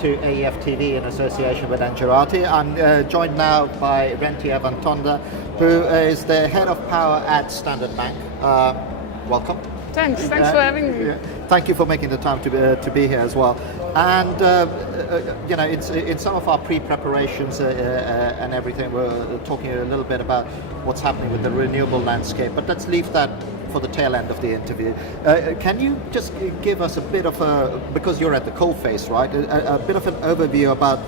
to AEF TV in association with Angelati. I'm joined now by Rentia and Tonder, who is the head of power at Standard Bank. Welcome. Thanks for having me. Thank you for making the time to be here as well. And in some of our pre-preparations and everything, we're talking a little bit about what's happening with the renewable landscape. But let's leave that for the tail end of the interview. Can you just give us a bit of because you're at the coalface, right? A bit of an overview about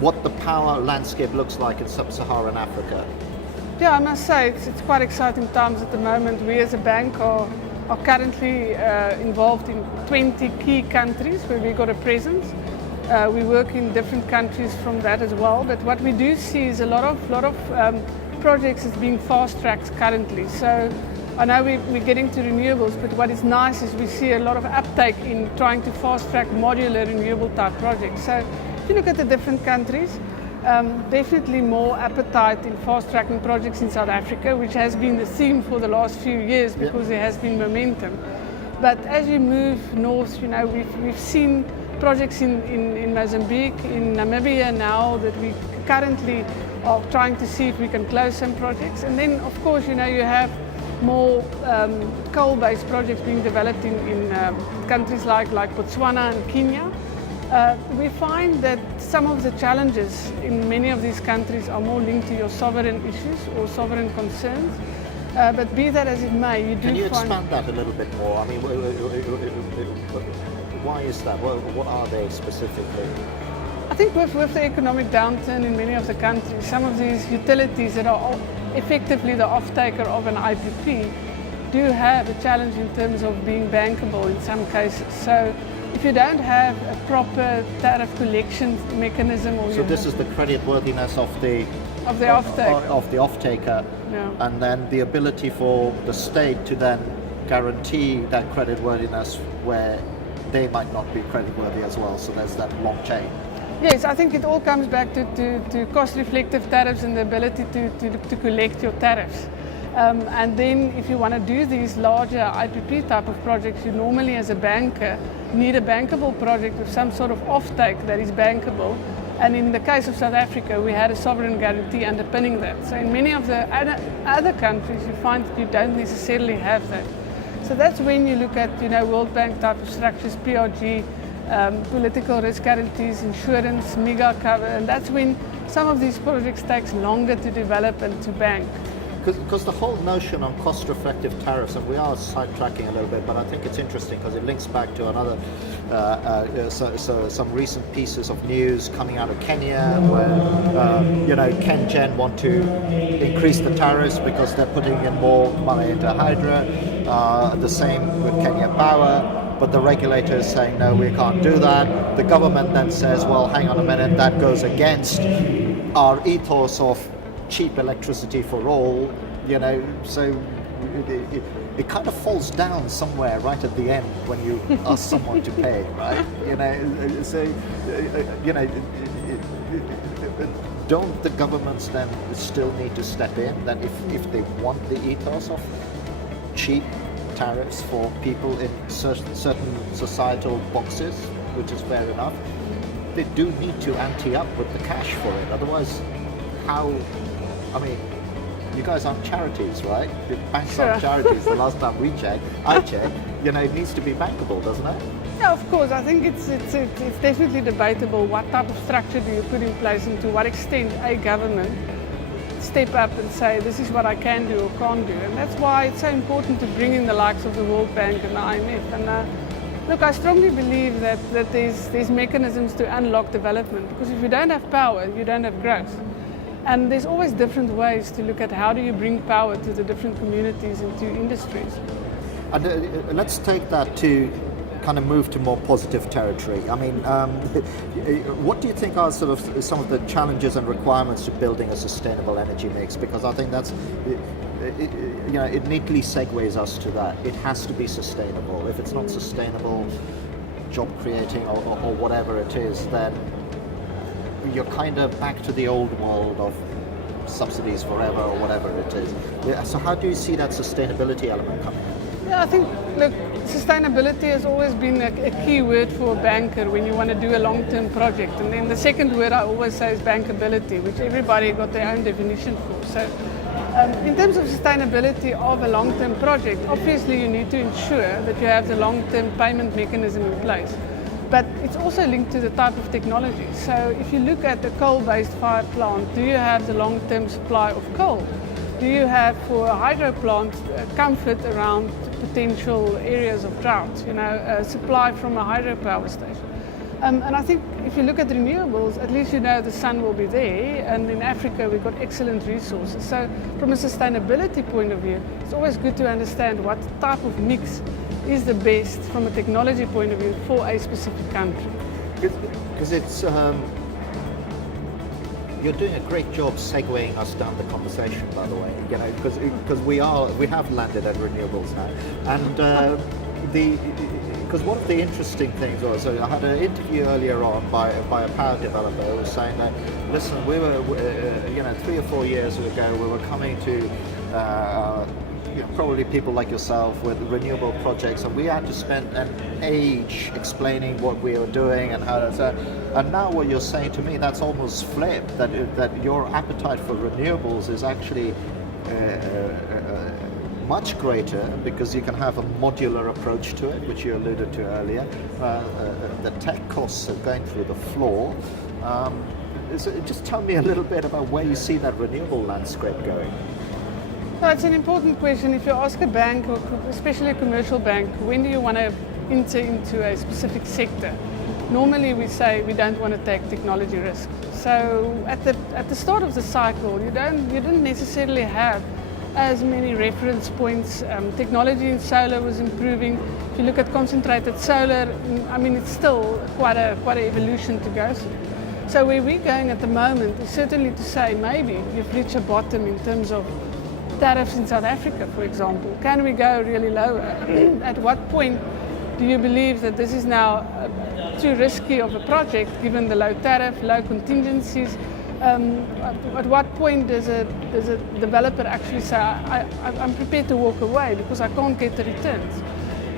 what the power landscape looks like in sub-Saharan Africa? Yeah, I must say it's quite exciting times at the moment. We as a bank are currently involved in 20 key countries where we got a presence. We work in different countries from that as well. But what we do see is a lot of projects is being fast-tracked currently. So I know we're getting to renewables, but what is nice is we see a lot of uptake in trying to fast-track modular renewable type projects. So if you look at the different countries, definitely more appetite in fast-tracking projects in South Africa, which has been the theme for the last few years because there has been momentum. But as you move north, we've seen projects in Mozambique, in Namibia now that we currently are trying to see if we can close some projects. And then, of course, you have more coal-based projects being developed in countries like Botswana and Kenya. We find that some of the challenges in many of these countries are more linked to your sovereign issues or sovereign concerns. But be that as it may, you do Can you find... expand that a little bit more? I mean, why is that? What are they specifically? I think with the economic downturn in many of the countries, some of these utilities that are effectively the off-taker of an IPP do have a challenge in terms of being bankable in some cases. So if you don't have a proper tariff collection mechanism, or so this is the creditworthiness of the off-taker, yeah. And then the ability for the state to then guarantee that creditworthiness where they might not be creditworthy as well. So there's that long chain. Yes, I think it all comes back to cost-reflective tariffs and the ability to collect your tariffs. And then if you want to do these larger IPP type of projects, you normally as a banker need a bankable project with some sort of offtake that is bankable. And in the case of South Africa, we had a sovereign guarantee underpinning that. So in many of the other countries, you find that you don't necessarily have that. So that's when you look at World Bank type of structures, PRG, political risk guarantees, insurance, mega cover, and that's when some of these projects takes longer to develop and to bank. Because the whole notion on cost-effective tariffs, and we are sidetracking a little bit, but I think it's interesting because it links back to another, some recent pieces of news coming out of Kenya, where KenGen want to increase the tariffs because they're putting in more money into Hydra. The same with Kenya Power. But the regulator is saying, no, we can't do that. The government then says, well, hang on a minute, that goes against our ethos of cheap electricity for all, so it kind of falls down somewhere right at the end when you ask someone to pay, right? Don't the governments then still need to step in, that if they want the ethos of cheap tariffs for people in certain societal boxes, which is fair enough, they do need to ante up with the cash for it. Otherwise, how? I mean, you guys aren't charities, right? Banks aren't charities. The last time I checked, it needs to be bankable, doesn't it? Yeah, of course. I think it's definitely debatable what type of structure do you put in place and to what extent a government step up and say this is what I can do or can't do, and that's why it's so important to bring in the likes of the World Bank and the IMF. And look, I strongly believe that there's mechanisms to unlock development, because if you don't have power, you don't have growth. And there's always different ways to look at how do you bring power to the different communities and to industries. And let's take that to kind of move to more positive territory. I mean, what do you think are sort of some of the challenges and requirements to building a sustainable energy mix? Because I think that's, it neatly segues us to that. It has to be sustainable. If it's not sustainable, job creating or whatever it is, then you're kind of back to the old world of subsidies forever or whatever it is. So how do you see that sustainability element coming in? Yeah, I think, look, sustainability has always been a key word for a banker when you want to do a long-term project. And then the second word I always say is bankability, which everybody got their own definition for. So in terms of sustainability of a long-term project, obviously you need to ensure that you have the long-term payment mechanism in place. But it's also linked to the type of technology. So if you look at a coal-based fire plant, do you have the long-term supply of coal? Do you have, for a hydro plant, comfort around potential areas of drought, supply from a hydropower station? And I think if you look at renewables, at least you know the sun will be there, and in Africa we've got excellent resources. So from a sustainability point of view, it's always good to understand what type of mix is the best from a technology point of view for a specific country. Because it's you're doing a great job segueing us down the conversation, by the way. Because we have landed at renewables now, and because one of the interesting things was I had an interview earlier on by a power developer who was saying that, listen, we were 3 or 4 years ago we were coming to probably people like yourself with renewable projects, and we had to spend an age explaining what we were doing and how to. And now what you're saying to me, that's almost flipped. That your appetite for renewables is actually much greater because you can have a modular approach to it, which you alluded to earlier. The tech costs are going through the floor. So just tell me a little bit about where you see that renewable landscape going. No, it's an important question. If you ask a bank, or especially a commercial bank, when do you want to enter into a specific sector? Normally we say we don't want to take technology risk. So at the start of the cycle, you didn't necessarily have as many reference points. Technology in solar was improving. If you look at concentrated solar, I mean, it's still quite a evolution to go through. So where we're going at the moment is certainly to say maybe you've reached a bottom in terms of tariffs in South Africa, for example. Can we go really low? At what point do you believe that this is now too risky of a project given the low tariff, low contingencies? At what point does a developer actually say, I'm prepared to walk away because I can't get the returns?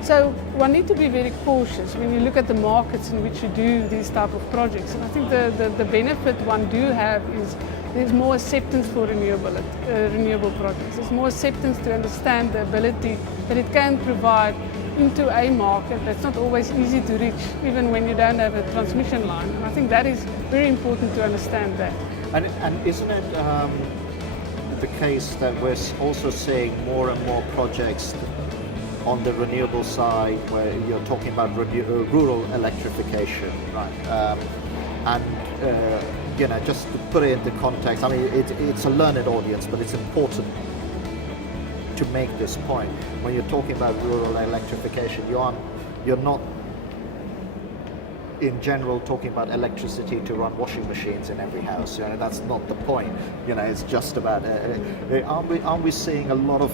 So one need to be very cautious when you look at the markets in which you do these type of projects. And I think the benefit one do have is there's more acceptance for renewable projects. There's more acceptance to understand the ability that it can provide into a market that's not always easy to reach, even when you don't have a transmission line. And I think that is very important to understand that. And isn't it the case that we're also seeing more and more projects on the renewable side where you're talking about rural electrification, right? Just to put it into context, I mean, it's a learned audience, but it's important to make this point. When you're talking about rural electrification, you're not in general talking about electricity to run washing machines in every house. That's not the point. It's just about. Aren't we seeing a lot of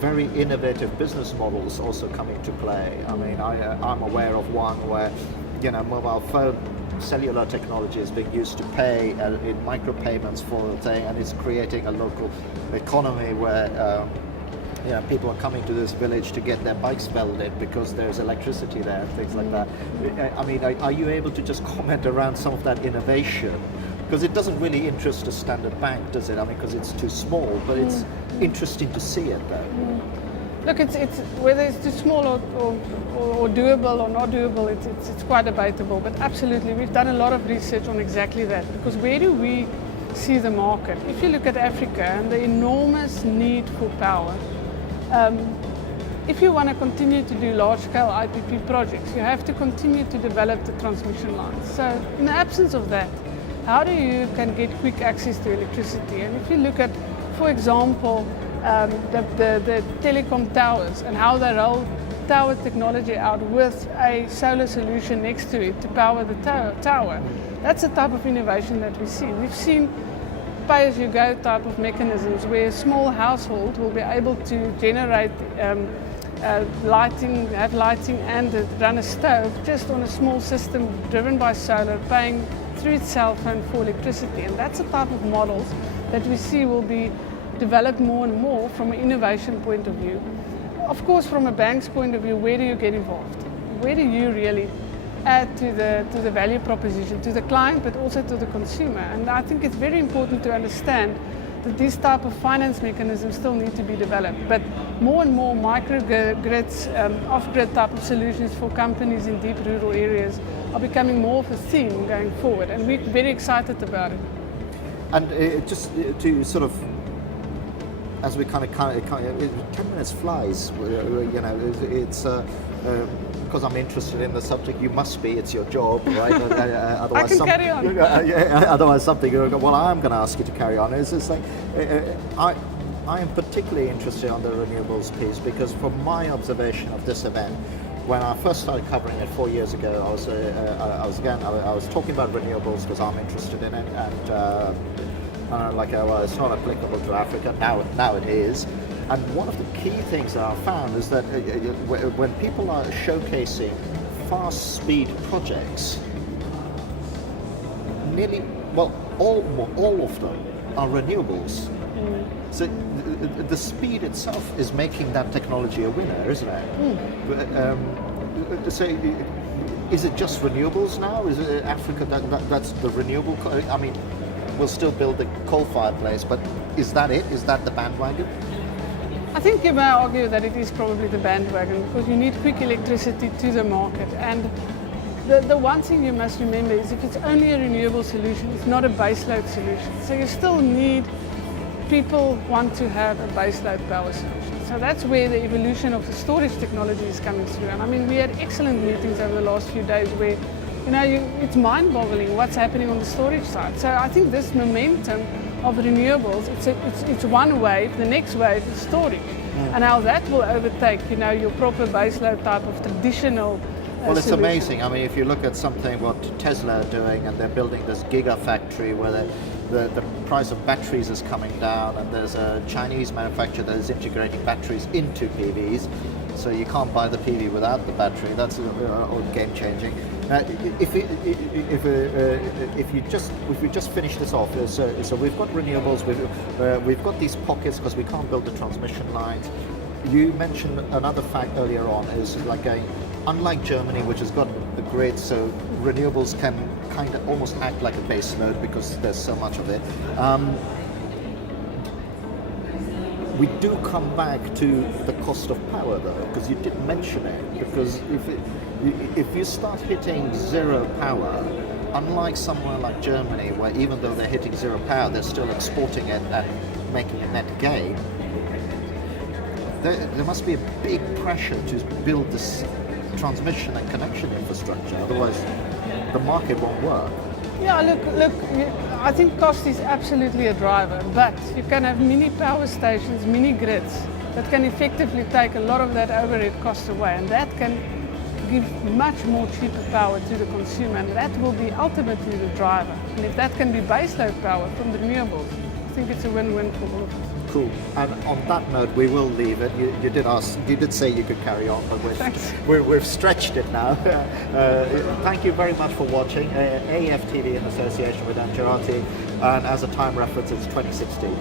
very innovative business models also coming to play? I mean, I'm aware of one where mobile phone cellular technology is being used to pay in micropayments for the thing, and it's creating a local economy where people are coming to this village to get their bikes welded because there's electricity there and things like that. I mean, are you able to just comment around some of that innovation? Because it doesn't really interest a standard bank, does it? I mean, because it's too small, but it's interesting to see it though. Look, it's whether it's too small or doable or not doable, it's quite debatable. But absolutely, we've done a lot of research on exactly that. Because where do we see the market? If you look at Africa and the enormous need for power, if you want to continue to do large-scale IPP projects, you have to continue to develop the transmission lines. So in the absence of that, how do you can get quick access to electricity? And if you look at, for example, the telecom towers and how they roll tower technology out with a solar solution next to it to power the tower, that's the type of innovation that we see. We've seen pay-as-you-go type of mechanisms where a small household will be able to generate lighting and run a stove just on a small system driven by solar, paying through its cell phone for electricity. And that's the type of models that we see will be developed more and more from an innovation point of view. of course, from a bank's point of view, where do you get involved? Where do you really add to the value proposition, to the client, but also to the consumer? And I think it's very important to understand that these type of finance mechanisms still need to be developed. But more and more microgrids, off-grid type of solutions for companies in deep rural areas are becoming more of a theme going forward, and we're very excited about it. And just to sort of, as we kind of 10 minutes flies, you know, it's because I'm interested in the subject. You must be. It's your job, right? Otherwise, I can carry on. Otherwise, something. Well, I'm going to ask you to carry on. Is it's like I am particularly interested on the renewables piece because, from my observation of this event, when I first started covering it 4 years ago, I was talking about renewables because I'm interested in it, and well, it's not applicable to Africa. Now it is. And one of the key things that I found is that when people are showcasing fast speed projects, all of them are renewables. So the speed itself is making that technology a winner, isn't it? So is it just renewables now? Is it Africa that's the renewable? I mean, we'll still build the coal-fired place, but is that it? Is that the bandwagon? I think you may argue that it is probably the bandwagon because you need quick electricity to the market. And the one thing you must remember is if it's only a renewable solution, it's not a baseload solution. So you still need people want to have a baseload power solution. So that's where the evolution of the storage technology is coming through. And I mean, we had excellent meetings over the last few days where, you know, it's mind-boggling what's happening on the storage side. So I think this momentum of renewables, it's one wave. The next wave is storage, and how that will overtake, you know, your proper baseload type of traditional. Well, it's solution. amazing. I mean, if you look at something what Tesla are doing, and they're building this gigafactory where the price of batteries is coming down, and there's a Chinese manufacturer that is integrating batteries into PVs, so you can't buy the PV without the battery. That's game changing. If we just finish this off, so we've got renewables, we've got these pockets because we can't build the transmission lines. You mentioned another fact earlier on is like unlike Germany, which has got the grid, so renewables can kind of almost act like a base load because there's so much of it. We do come back to the cost of power though, because you did mention it, because if you start hitting zero power, unlike somewhere like Germany, where even though they're hitting zero power, they're still exporting it and making a net gain, there must be a big pressure to build this transmission and connection infrastructure, otherwise the market won't work. Yeah, look, I think cost is absolutely a driver, but you can have mini power stations, mini grids that can effectively take a lot of that overhead cost away, and that can give much more cheaper power to the consumer, and that will be ultimately the driver. And if that can be baseload power from the renewables, I think it's a win-win for all of us. Cool. And on that note, we will leave it. You did say you could carry on, but we've stretched it now. Thank you very much for watching. AFTV in association with Anjarati, and as a time reference, it's 2016.